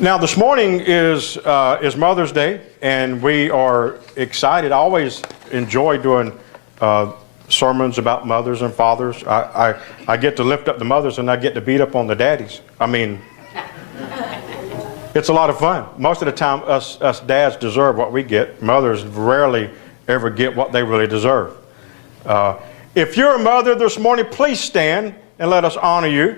Now, this morning is Mother's Day, and we are excited. I always enjoy doing sermons about mothers and fathers. I get to lift up the mothers, and I get to beat up on the daddies. I mean, it's a lot of fun. Most of the time, us dads deserve what we get. Mothers rarely ever get what they really deserve. If you're a mother this morning, please stand and let us honor you.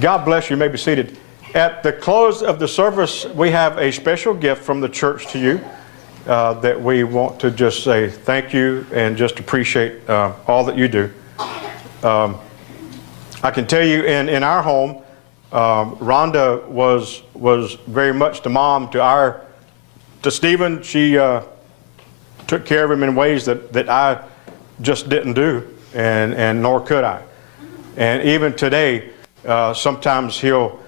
God bless you. You may be seated. At the close of the service, we have a special gift from the church to you that we want to just say thank you and just appreciate all that you do. I can tell you in our home, Rhonda was very much the mom to Stephen. She took care of him in ways that I just didn't do, and nor could I. And even today, sometimes he'll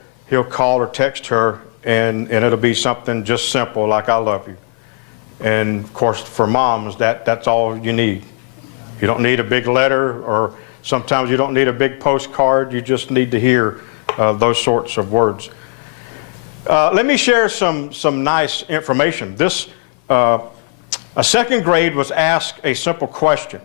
call or text her, and it'll be something just simple like "I love you." And of course, for moms, that's all you need. You don't need a big letter, or sometimes you don't need a big postcard. You just need to hear those sorts of words. Let me share some nice information. A second grade was asked a simple question,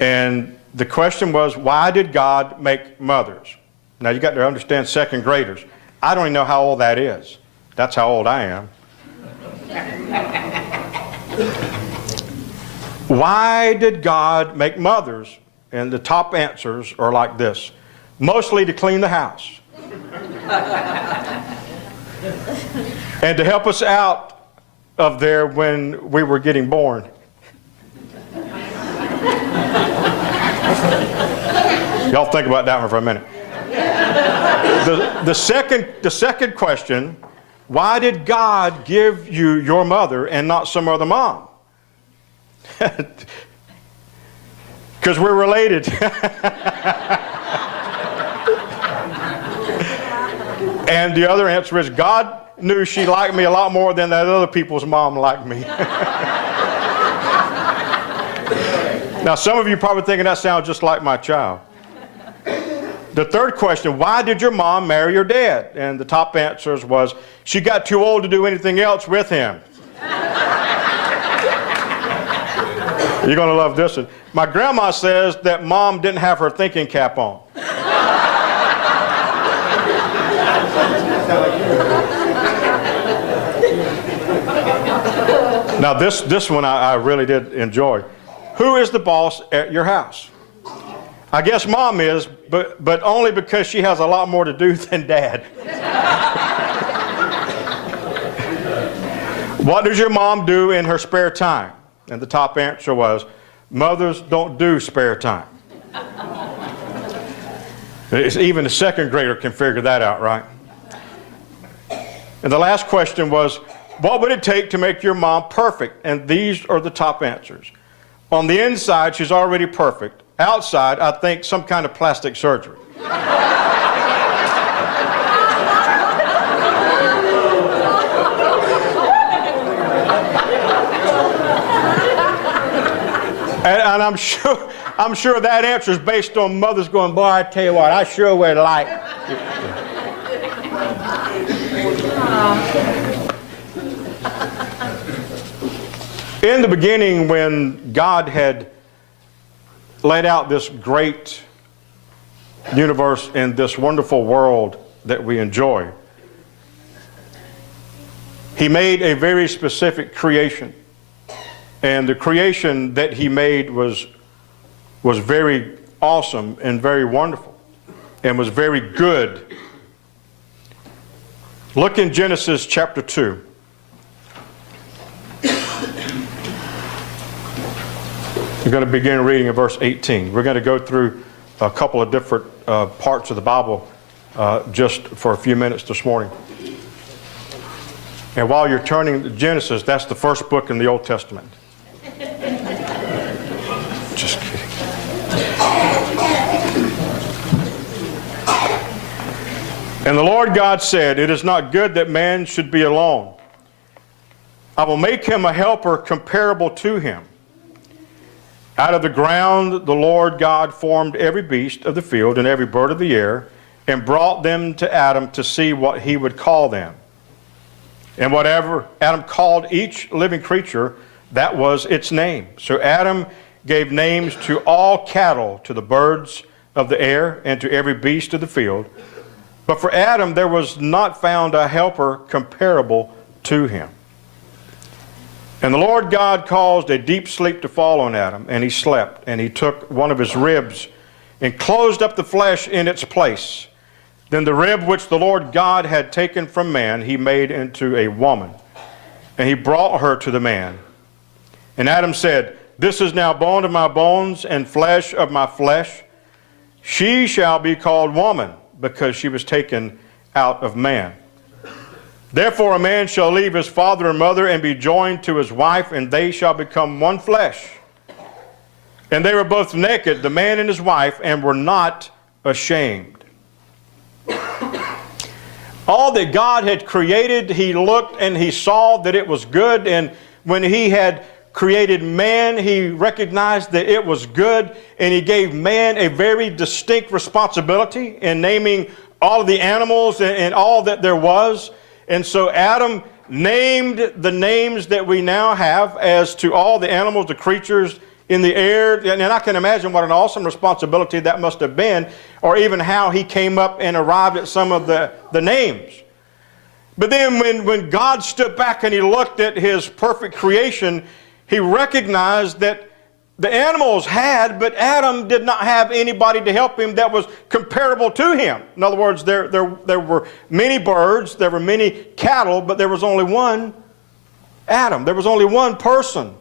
and the question was, why did God make mothers? Now, you got to understand second graders. I don't even know how old that is. That's how old I am. Why did God make mothers? And the top answers are like this: mostly to clean the house and to help us out of there when we were getting born. Y'all think about that one for a minute. The second question: why did God give you your mother and not some other mom? Because we're related. And the other answer is, God knew she liked me a lot more than that other people's mom liked me. Now, some of you probably thinking that sounds just like my child. The third question: why did your mom marry your dad? And the top answers was, she got too old to do anything else with him. You're going to love this one. My grandma says that mom didn't have her thinking cap on. Now, this one I really did enjoy. Who is the boss at your house? I guess mom is, but only because she has a lot more to do than dad. What does your mom do in her spare time? And the top answer was, mothers don't do spare time. Even a second grader can figure that out, right? And the last question was, what would it take to make your mom perfect? And these are the top answers. On the inside, she's already perfect. Outside, I think some kind of plastic surgery. And I'm sure that answer is based on mothers going, boy, I tell you what, I sure would like. In the beginning, when God had laid out this great universe and this wonderful world that we enjoy, He made a very specific creation. And the creation that He made was very awesome and very wonderful and was very good. Look in Genesis chapter 2. We're going to begin reading in verse 18. We're going to go through a couple of different parts of the Bible just for a few minutes this morning. And while you're turning to Genesis, that's the first book in the Old Testament. Just kidding. And the Lord God said, "It is not good that man should be alone. I will make him a helper comparable to him. Out of the ground the Lord God formed every beast of the field and every bird of the air, and brought them to Adam to see what he would call them. And whatever Adam called each living creature, that was its name. So Adam gave names to all cattle, to the birds of the air, and to every beast of the field. But for Adam there was not found a helper comparable to him. And the Lord God caused a deep sleep to fall on Adam, and he slept. And he took one of his ribs and closed up the flesh in its place. Then the rib which the Lord God had taken from man, he made into a woman. And he brought her to the man. And Adam said, "This is now bone of my bones and flesh of my flesh. She shall be called woman, because she was taken out of man. Therefore a man shall leave his father and mother and be joined to his wife, and they shall become one flesh. And they were both naked, the man and his wife, and were not ashamed." All that God had created, he looked and he saw that it was good. And when he had created man, he recognized that it was good, and he gave man a very distinct responsibility in naming all of the animals and all that there was. And so Adam named the names that we now have as to all the animals, the creatures in the air. And I can imagine what an awesome responsibility that must have been, or even how he came up and arrived at some of the names. But then when God stood back and he looked at his perfect creation, he recognized that the animals had, but Adam did not have anybody to help him that was comparable to him. In other words, there were many birds, there were many cattle, but there was only one Adam. There was only one person.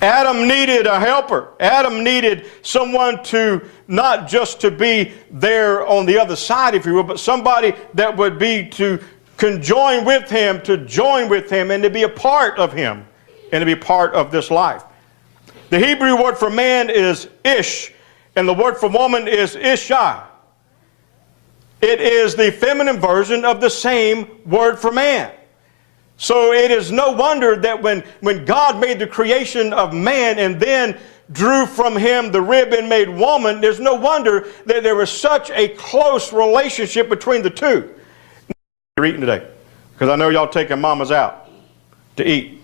Adam needed a helper. Adam needed someone to not just to be there on the other side, if you will, but somebody that would be to conjoin with him, to join with him, and to be a part of him, and to be part of this life. The Hebrew word for man is ish, and the word for woman is isha. It is the feminine version of the same word for man. So it is no wonder that when God made the creation of man and then drew from him the rib and made woman, there's no wonder that there was such a close relationship between the two. You're eating today, because I know y'all taking mamas out to eat.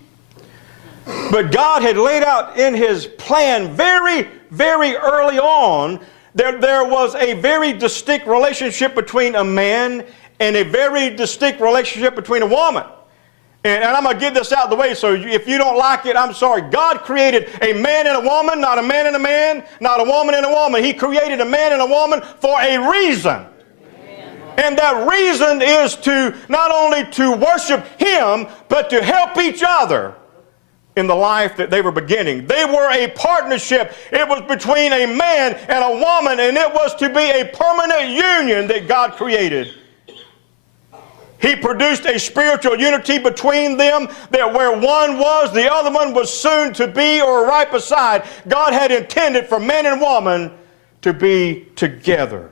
But God had laid out in his plan very, very early on that there was a very distinct relationship between a man and a very distinct relationship between a woman. And I'm going to get this out of the way, so if you don't like it, I'm sorry. God created a man and a woman, not a man and a man, not a woman and a woman. He created a man and a woman for a reason. And that reason is to not only to worship him, but to help each other in the life that they were beginning. They were a partnership. It was between a man and a woman, and it was to be a permanent union that God created. He produced a spiritual unity between them, that where one was, the other one was soon to be, or right beside. God had intended for man and woman to be together.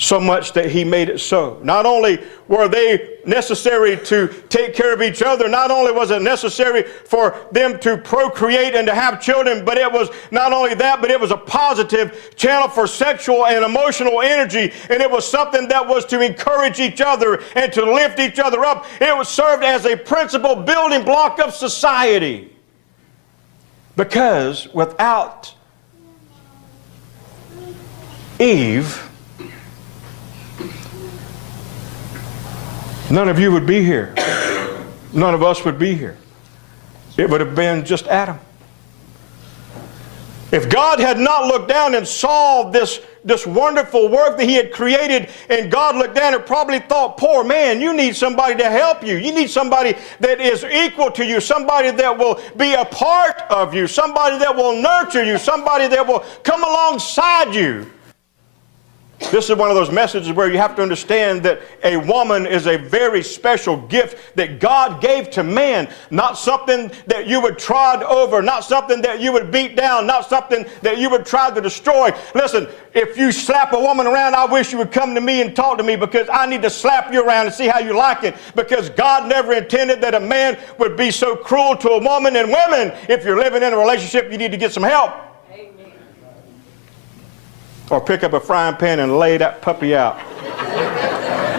So much that he made it so. Not only were they necessary to take care of each other, not only was it necessary for them to procreate and to have children, but it was not only that, but it was a positive channel for sexual and emotional energy, and it was something that was to encourage each other and to lift each other up. It was served as a principal building block of society. Because without Eve, none of you would be here. None of us would be here. It would have been just Adam. If God had not looked down and saw this wonderful work that he had created, and God looked down and probably thought, poor man, you need somebody to help you. You need somebody that is equal to you, somebody that will be a part of you, somebody that will nurture you, somebody that will come alongside you. This is one of those messages where you have to understand that a woman is a very special gift that God gave to man, not something that you would trod over, not something that you would beat down, not something that you would try to destroy. Listen, if you slap a woman around, I wish you would come to me and talk to me, because I need to slap you around and see how you like it, because God never intended that a man would be so cruel to a woman. And women, if you're living in a relationship, you need to get some help. Or pick up a frying pan and lay that puppy out.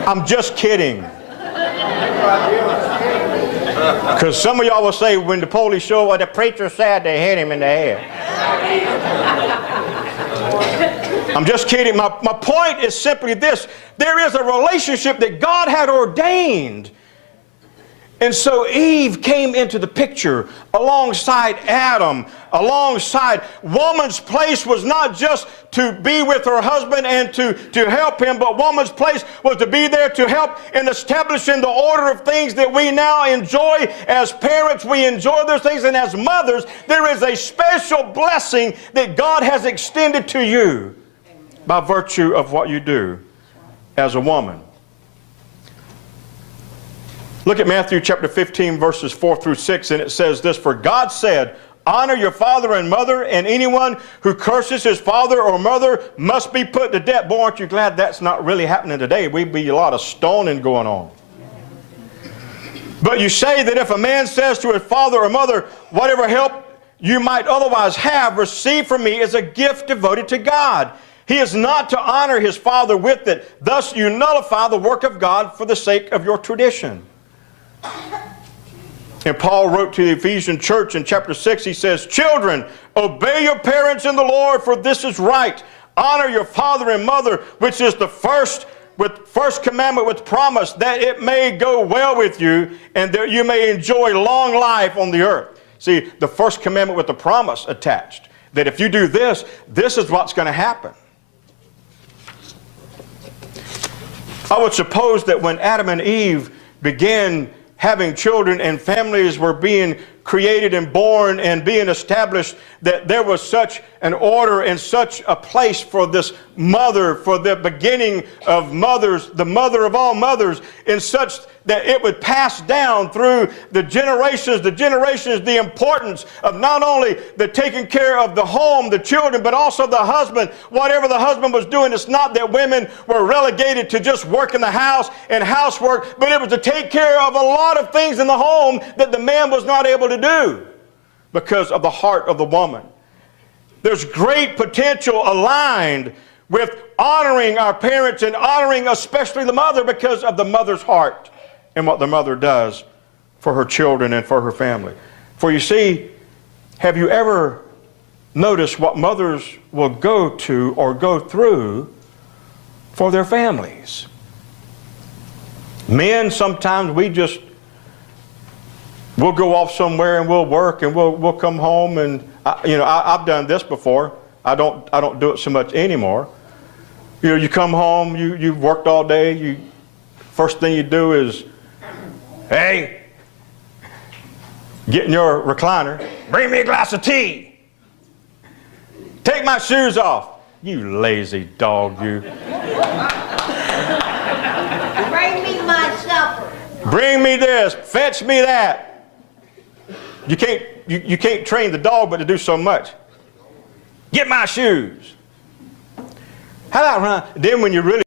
I'm just kidding. Because some of y'all will say when the police show what the preacher said, they hit him in the head. I'm just kidding. My point is simply this. There is a relationship that God had ordained. And so Eve came into the picture alongside Adam, alongside. Woman's place was not just to be with her husband and to help him, but woman's place was to be there to help in establishing the order of things that we now enjoy. As parents, we enjoy those things, and as mothers, there is a special blessing that God has extended to you by virtue of what you do as a woman. Look at Matthew chapter 15, verses 4 through 6, and it says this: "For God said, honor your father and mother, and anyone who curses his father or mother must be put to death." Boy, aren't you glad that's not really happening today? We'd be a lot of stoning going on. "But you say that if a man says to his father or mother, whatever help you might otherwise have received from me is a gift devoted to God. He is not to honor his father with it. Thus you nullify the work of God for the sake of your tradition." And Paul wrote to the Ephesian church in chapter 6, he says, "Children, obey your parents in the Lord, for this is right. Honor your father and mother, which is the first commandment with promise, that it may go well with you and that you may enjoy long life on the earth." See, the first commandment with the promise attached, that if you do this, this is what's going to happen. I would suppose that when Adam and Eve began having children and families were being created and born and being established, that there was such an order and such a place for this mother, for the beginning of mothers, the mother of all mothers, in such that it would pass down through the generations, the importance of not only the taking care of the home, the children, but also the husband. Whatever the husband was doing, it's not that women were relegated to just work in the house and housework, but it was to take care of a lot of things in the home that the man was not able to do because of the heart of the woman. There's great potential aligned with honoring our parents and honoring especially the mother because of the mother's heart and what the mother does for her children and for her family. For you see, have you ever noticed what mothers will go to or go through for their families? Men, sometimes we'll go off somewhere and we'll work and we'll come home, and I've done this before. I don't do it so much anymore. You come home, you've worked all day. First thing you do is, hey, get in your recliner, bring me a glass of tea. Take my shoes off. You lazy dog, you. Bring me my supper. Bring me this, fetch me that. You can't train the dog but to do so much. Get my shoes. How about, then when you really